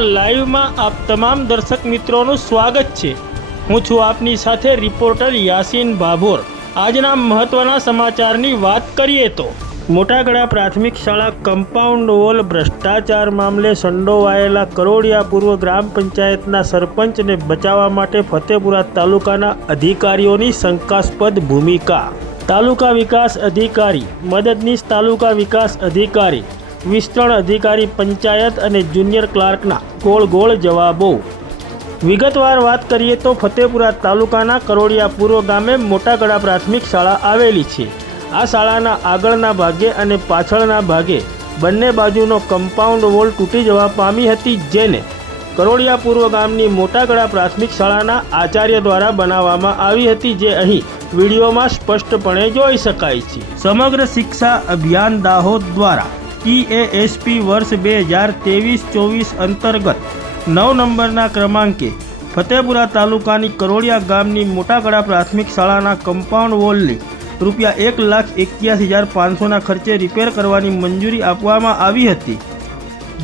લાઈવમાં આપ તમામ દર્શક મિત્રોનું સ્વાગત છે. હું છું આપની સાથે રિપોર્ટર યાસીન ભાભોર. આજના મહત્વના સમાચારની વાત કરીએ તો મોટાગડા પ્રાથમિક શાળા કમ્પાઉન્ડ વોલ ભ્રષ્ટાચાર મામલે સંડોવાયેલા કરોડિયા પૂર્વ ગ્રામ પંચાયતના સરપંચને બચાવવા માટે ફતેપુરા તાલુકાના અધિકારીઓની શંકાસ્પદ ભૂમિકા. તાલુકા વિકાસ અધિકારી, મદદનીશ તાલુકા વિકાસ અધિકારી વિસ્તરણ અધિકારી પંચાયત અને જુનિયર ક્લાર્કના ગોળ ગોળ જવાબો. વિગતવાર વાત કરીએ તો ફતેપુરા તાલુકાના કરોડિયા પૂર્વ ગામે મોટાગડા પ્રાથમિક શાળા આવેલી છે. આ શાળાના આગળના ભાગે અને પાછળના ભાગે બંને બાજુનો કમ્પાઉન્ડ વોલ તૂટી જવા પામી હતી, જેને કરોડિયા પૂર્વ ગામની મોટાગડા પ્રાથમિક શાળાના આચાર્ય દ્વારા બનાવવામાં આવી હતી, જે અહીં વિડીયોમાં સ્પષ્ટપણે જોઈ શકાય છે. સમગ્ર શિક્ષા અભિયાન દાહોદ દ્વારા ટીએએસપી વર્ષ બે હજાર ત્રેવીસ ચોવીસ અંતર્ગત નવ નંબરના ક્રમાંકે ફતેપુરા તાલુકાની કરોડિયા ગામની મોટાગડા પ્રાથમિક શાળાના કમ્પાઉન્ડ વોલને રૂપિયા એક લાખ એક્યાસી હજાર પાંચસોના ખર્ચે રિપેર કરવાની મંજૂરી આપવામાં આવી હતી.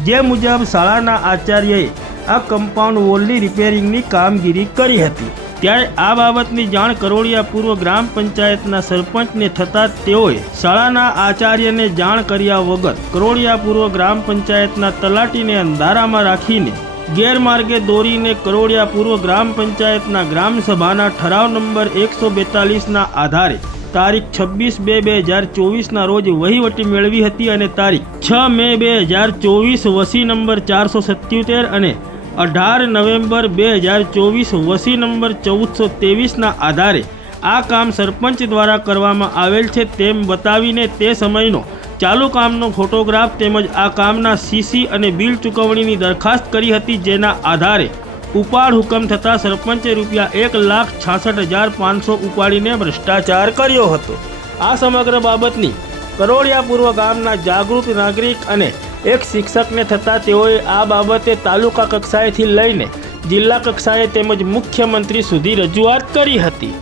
જે મુજબ શાળાના આચાર્યએ આ કમ્પાઉન્ડ વોલની રિપેરિંગની કામગીરી કરી હતી. ત્યારે આ બાબતની જાણ કરોડિયા પૂર્વ ગ્રામ પંચાયતના સરપંચને થતાં તેઓએ શાળાના આચાર્યને જાણ કર્યા વગર કરોડિયા પૂર્વ ગ્રામ પંચાયતના તલાટીને અંધારામાં રાખીને ગેરમાર્ગે દોરીને કરોડિયા પૂર્વ ગ્રામ પંચાયતના ગ્રામસભાના ઠરાવ નંબર એકસો બેતાલીસના આધારે તારીખ છવ્વીસ બે બે હજાર ચોવીસના રોજ વહીવટી મેળવી હતી અને તારીખ છ મે બે હજાર ચોવીસ વસી નંબર ચારસો સત્યોતેર અને અઢાર નવેમ્બર બે હજાર ચોવીસ વસી નંબર ચૌદસો ત્રેવીસના આધારે આ કામ સરપંચ દ્વારા કરવામાં આવેલ છે તેમ બતાવીને તે સમયનો ચાલુ કામનો ફોટોગ્રાફ તેમજ આ કામના સીસી અને બિલ ચૂકવણીની દરખાસ્ત કરી હતી જેના આધારે ઉપાડ હુકમ થતાં સરપંચે રૂપિયા એક લાખ છાસઠ હજાર પાંચસો ઉપાડીને ભ્રષ્ટાચાર કર્યો હતો. આ સમગ્ર બાબતની કરોડિયા પૂર્વ ગામના જાગૃત નાગરિક અને એક શિક્ષકને થતાં તેઓએ આ બાબતે તાલુકા કક્ષાએથી લઈને જિલ્લા કક્ષાએ તેમજ મુખ્યમંત્રી સુધી રજૂઆત કરી હતી.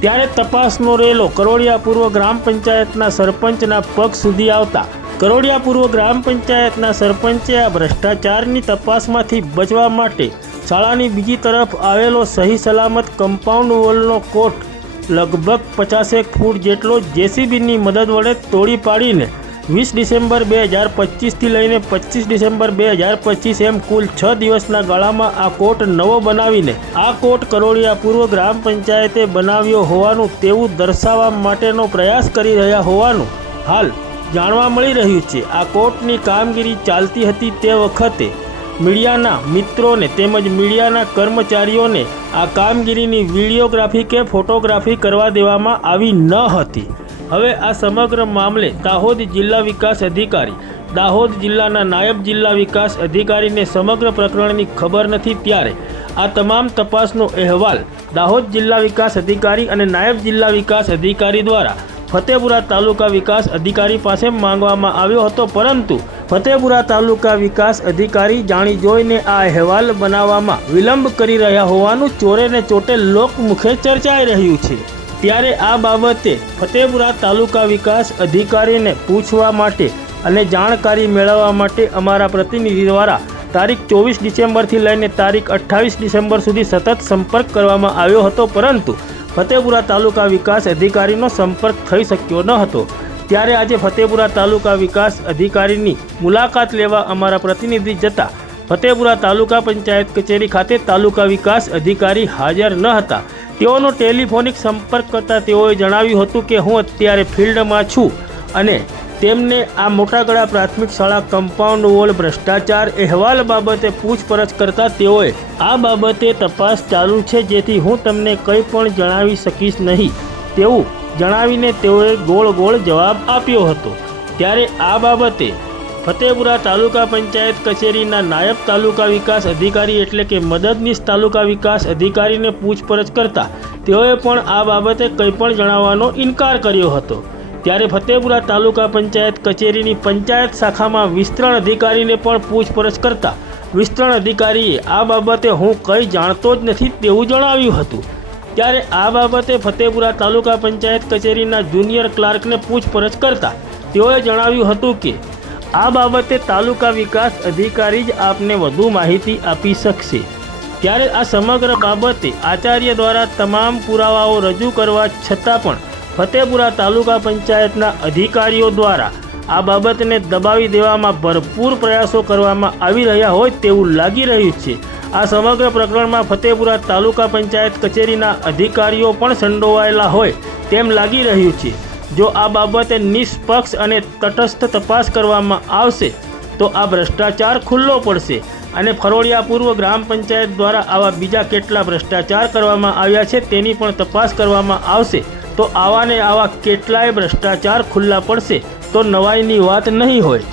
ત્યારે તપાસનો રેલો કરોડિયા પૂર્વ ગ્રામ પંચાયતના સરપંચના પગ સુધી આવતા કરોડિયા પૂર્વ ગ્રામ પંચાયતના સરપંચે આ ભ્રષ્ટાચારની તપાસમાંથી બચવા માટે શાળાની બીજી તરફ આવેલો સહી સલામત કમ્પાઉન્ડ વોલનો કોટ લગભગ પચાસેક ફૂટ જેટલો જેસીબીની મદદ વડે તોડી પાડીને વીસ ડિસેમ્બર બે હજાર પચીસથી લઈને પચીસ ડિસેમ્બર બે હજાર પચીસ એમ કુલ છ દિવસના ગાળામાં આ કોર્ટ નવો બનાવીને આ કોર્ટ કરોડિયા પૂર્વ ગ્રામ પંચાયતે બનાવ્યો હોવાનું તેવું દર્શાવવા માટેનો પ્રયાસ કરી રહ્યા હોવાનું હાલ જાણવા મળી રહ્યું છે. આ કોર્ટની કામગીરી ચાલતી હતી તે વખતે મીડિયાના મિત્રોને તેમજ મીડિયાના કર્મચારીઓને આ કામગીરીની વિડીયોગ્રાફી કે ફોટોગ્રાફી કરવા દેવામાં આવી ન હતી. હવે આ સમગ્ર મામલે દાહોદ જિલ્લા વિકાસ અધિકારી, દાહોદ જિલ્લાના નાયબ જિલ્લા વિકાસ અધિકારીને સમગ્ર પ્રકરણની ખબર નથી ત્યારે આ તમામ તપાસનો અહેવાલ દાહોદ જિલ્લા વિકાસ અધિકારી અને નાયબ જિલ્લા વિકાસ અધિકારી દ્વારા ફતેપુરા તાલુકા વિકાસ અધિકારી પાસે માંગવામાં આવ્યો હતો. પરંતુ ફતેપુરા તાલુકા વિકાસ અધિકારી જાણી જોઈને આ અહેવાલ બનાવવામાં વિલંબ કરી રહ્યા હોવાનું ચોરેને ચોટે લોકમુખે ચર્ચાઈ રહ્યું છે. ત્યારે આ બાબતે ફતેપુરા તાલુકા વિકાસ અધિકારીને પૂછવા માટે અને જાણકારી મેળવવા માટે અમારા પ્રતિનિધિ દ્વારા તારીખ ચોવીસ ડિસેમ્બરથી લઈને તારીખ અઠ્ઠાવીસ ડિસેમ્બર સુધી સતત સંપર્ક કરવામાં આવ્યો હતો, પરંતુ ફતેપુરા તાલુકા વિકાસ અધિકારીનો સંપર્ક થઈ શક્યો ન હતો. ત્યારે આજે ફતેપુરા તાલુકા વિકાસ અધિકારીની મુલાકાત લેવા અમારા પ્રતિનિધિ જતા ફતેપુરા તાલુકા પંચાયત કચેરી ખાતે તાલુકા વિકાસ અધિકારી હાજર ન હતા. તેઓનો ટેલિફોનિક સંપર્ક કરતાં તેઓએ જણાવ્યું હતું કે હું અત્યારે ફિલ્ડમાં છું અને તેમને આ મોટાગળા પ્રાથમિક શાળા કમ્પાઉન્ડ વોલ ભ્રષ્ટાચાર અહેવાલ બાબતે પૂછપરછ કરતાં તેઓએ આ બાબતે તપાસ ચાલુ છે જેથી હું તમને કંઈ પણ જણાવી શકીશ નહીં. તેવું જણાવીને તેઓએ ગોળ ગોળ જવાબ આપ્યો હતો. ત્યારે આ બાબતે ફતેપુરા તાલુકા પંચાયત કચેરીના નાયબ તાલુકા વિકાસ અધિકારી એટલે કે મદદનીશ તાલુકા વિકાસ અધિકારીને પૂછપરછ કરતા તેઓએ પણ આ બાબતે કંઈ પણ જણાવવાનો ઇનકાર કર્યો હતો. ત્યારે ફતેપુરા તાલુકા પંચાયત કચેરીની પંચાયત શાખામાં વિસ્તરણ અધિકારીને પણ પૂછપરછ કરતા વિસ્તરણ અધિકારીએ આ બાબતે હું કંઈ જાણતો જ નથી તેવું જણાવ્યું હતું. ત્યારે આ બાબતે ફતેપુરા તાલુકા પંચાયત કચેરીના જુનિયર ક્લાર્કને પૂછપરછ કરતા તેઓએ જણાવ્યું હતું કે આ બાબતે તાલુકા વિકાસ અધિકારી જ આપને વધુ માહિતી આપી શકશે. ત્યારે આ સમગ્ર બાબતે આચાર્ય દ્વારા તમામ પુરાવાઓ રજૂ કરવા છતાં પણ ફતેપુરા તાલુકા પંચાયતના અધિકારીઓ દ્વારા આ બાબતને દબાવી દેવામાં ભરપૂર પ્રયાસો કરવામાં આવી રહ્યા હોય તેવું લાગી રહ્યું છે. આ સમગ્ર પ્રકરણમાં ફતેપુરા તાલુકા પંચાયત કચેરીના અધિકારીઓ પણ સંડોવાયેલા હોય તેમ લાગી રહ્યું છે. જો આ બાબતે નિષ્પક્ષ અને તટસ્થ તપાસ કરવામાં આવશે, તો આ ભ્રષ્ટાચાર ખુલ્લો પડશે અને ફરોડિયા પૂર્વ ગ્રામ પંચાયત દ્વારા આવા બીજા કેટલા ભ્રષ્ટાચાર કરવામાં આવ્યા છે તેની પણ તપાસ કરવામાં આવશે. તો આવા ને આવા કેટલાય ભ્રષ્ટાચાર ખુલ્લા પડશે, તો નવાઈની વાત નહીં હોય.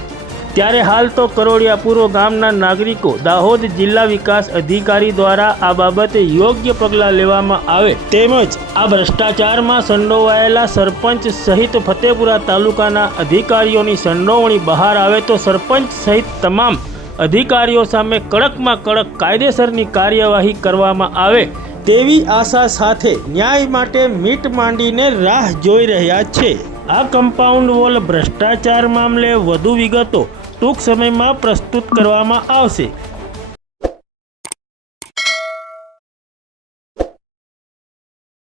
ત્યારે હાલ તો કરોડિયાપુરો ગામના નાગરિકો દાહોદ જિલ્લા વિકાસ અધિકારી દ્વારા આ બાબતે યોગ્ય પગલાં લેવામાં આવે તેમજ આ ભ્રષ્ટાચારમાં સંડોવાયેલા સરપંચ સહિત ફતેપુરા તાલુકાના અધિકારીઓની સંડોવણી બહાર આવે તો સરપંચ સહિત તમામ અધિકારીઓ સામે કડકમાં કડક કાયદેસરની કાર્યવાહી કરવામાં આવે તેવી આશા સાથે ન્યાય માટે મીટ માંડીને રાહ જોઈ રહ્યા છે. આ કમ્પાઉન્ડ વોલ ભ્રષ્ટાચાર મામલે વધુ વિગતો ટૂંક સમયમાં પ્રસ્તુત કરવામાં આવશે.